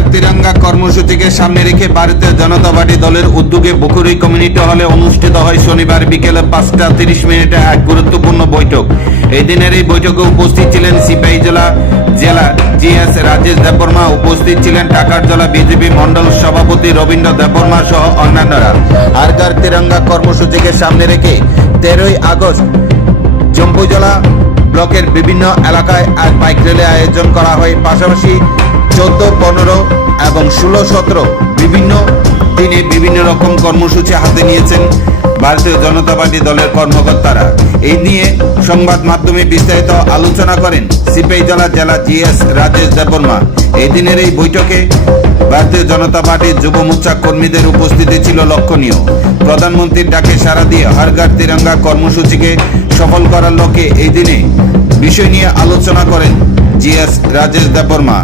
ঘর তিরঙ্গা কর্মসূচিকে সামনে রেখে ভারতীয় জনতা পার্টি দলের উদ্যোগে বকুড়ি কমিউনিটি হলে অনুষ্ঠিত হয় শনিবার বিকেলে 5:30 এক গুরুত্বপূর্ণ বৈঠক। এই দিনের এই বৈঠকে উপস্থিত ছিলেন সিপাহীজলা জেলা জিএস রাজেশ দেববর্মা, উপস্থিত ছিলেন টাকারজলা বিজেপি মন্ডল সভাপতি রবীন্দ্র দেববর্মা সহ অন্যান্যরা। হর ঘর তিরঙ্গা কর্মসূচিকে সামনে রেখে 13 আগস্ট জম্পুজলা ব্লকের বিভিন্ন এলাকায় আজ বাইক র্যালি আয়োজন করা হয়। পাশাপাশি 14, 15 এবং 16, 17 বিভিন্ন দিনে বিভিন্ন রকম কর্মসূচি হাতে নিয়েছেন ভারতীয় জনতা পার্টি দলের কর্মকর্তারা। এই নিয়ে সংবাদ মাধ্যমে বিস্তারিত আলোচনা করেন সিপাহীজলা জেলা জিএস রাজেশ দেববর্মা। এই দিনের এই বৈঠকে ভারতীয় জনতা পার্টির যুব মোর্চা কর্মীদের উপস্থিতি ছিল লক্ষণীয়। প্রধানমন্ত্রীর ডাকে সাড়া দিয়ে হর ঘর তিরঙ্গা কর্মসূচিকে সফল করার লক্ষ্যে এই দিনে বিষয় নিয়ে আলোচনা করেন জিএস রাজেশ দেববর্মা।